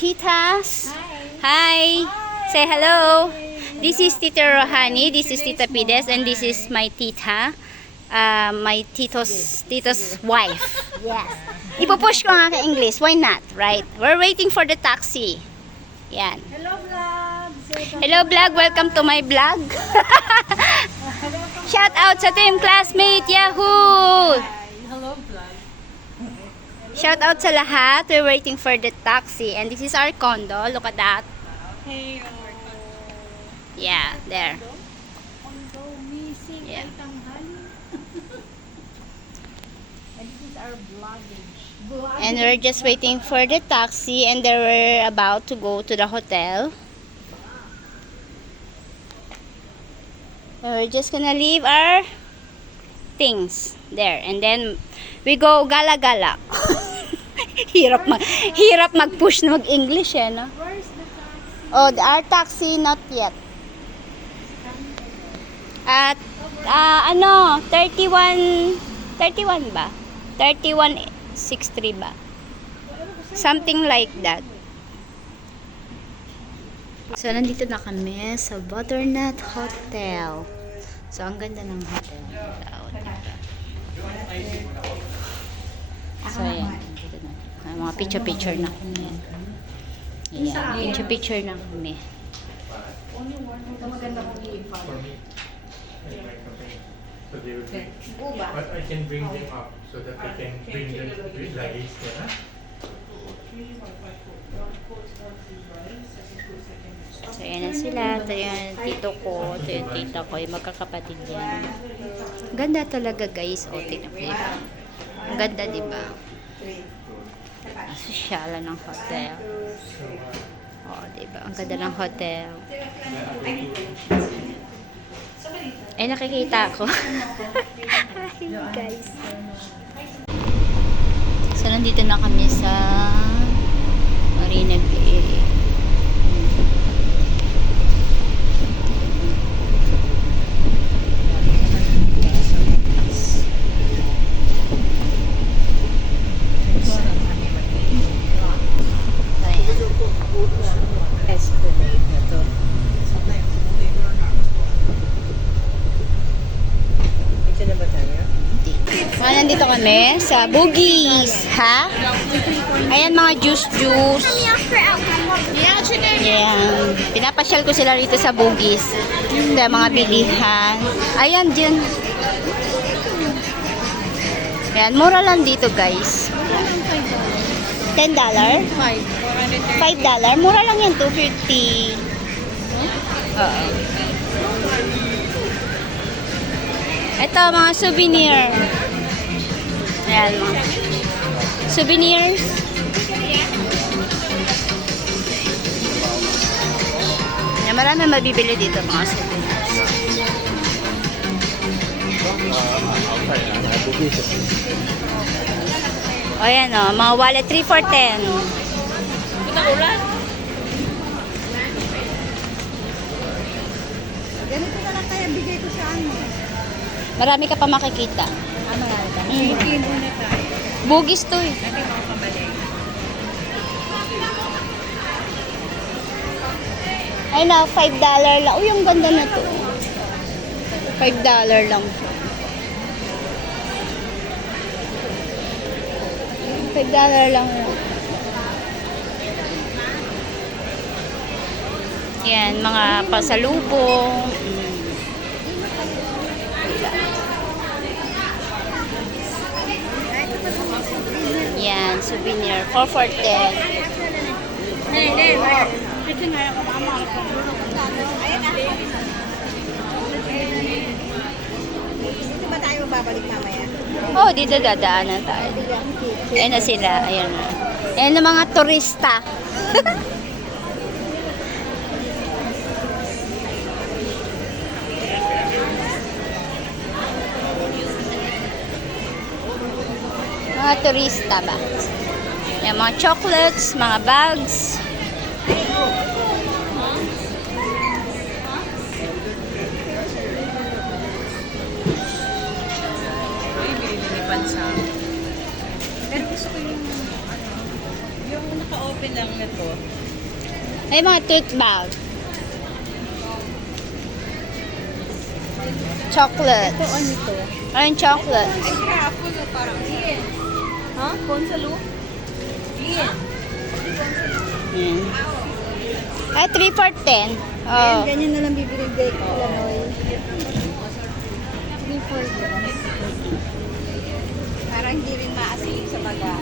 Titas. Hi. Say hello. This is Tita Rohani. This is Tita Pides. And this is my tita. My tito's wife. Yes. Ipupush ko nga ka English. Why not? Right? We're waiting for the taxi. Yan. Hello vlog! Hello vlog. Welcome to my vlog. Shout out sa team classmate. Yahoo! Hello vlog! Shout out sa lahat. We're waiting for the taxi. And this is our condo. Look at that. Hey, Yeah, there. Condo missing Yeah. ay tanghali. And this is our vloggage. And we're just waiting for the taxi. And then we're about to go to the hotel. And we're just gonna leave our things there. And then we go gala-gala. hirap mag-push na mag-English eh, no? Where's the taxi? Oh, our taxi not yet. At 31 ba? 3163 ba? Something like that. So, nandito na kami sa Butternut Hotel. So, ang ganda ng hotel. So, ayan. Nandito na. Mga picture-picture na kami. Ayan. Picture-picture na kami. Maganda kong i-inform. For me. So they would be, but I can bring them up so that I can bring the luggage there. Huh? So, ayan na sila. Ito yung tito ko. Ito yung tita ko. Yung magkakapatid yan. Ganda talaga, guys. O, tingnan mo, diba? Ang ganda, diba? Sosyalan ng hotel. O, diba? Ang ganda ng hotel. Ay, nakikita ako. Hi, guys. So, nandito na kami sa Marina Bay. Escalade na to. Ito na ba tayo? Nandito kami sa Bugis, ha? Ayan mga juice. Ayan. Pinapasyal ko sila rito sa Bugis. Sa mga bilihan. Ayan, dyan. Ayan, mura lang dito, guys. $10? $5? Mura lang yan, $2.50. Oo. Ito, mga souvenir. Ayan, mga souvenirs. Ayan, marami mabibili dito, mga souvenirs. O, ayan o, mga wallet 3 for 10. Ganito na lang kaya bigay ko sa ano. Marami ka pa makikita. Marami ka. Mm. Sige, muna tayo. Bugis to eh. Natin mga pabalik. Ay na, $5 lang. Uy, ang ganda na to. $5 lang to. $5 lang. Yan, mga pasalubong. Yan, souvenir. 4 for 10. Dito ba tayo babalik mamaya? Oh, dito dadaanan tayo. Ayan na sila. Ayan na. Ayan na mga turista. Mga turista ba? Ayan, mga chocolates, mga bags. Ay, binili ni Bansa. Pero gusto ko yung, yung Kaka-open lang na to. Ay, mga tote bag. Chocolate. Ito, ano to? Ayun, chocolate. Ay, raffle o parang Lien. Ha? Consalo? Lien. Yan. Ay, 3 for 10. Oh. Ganyan na lang bibili Bake Lanoy. 3 for 10. Parang hindi rin maasin sa baga.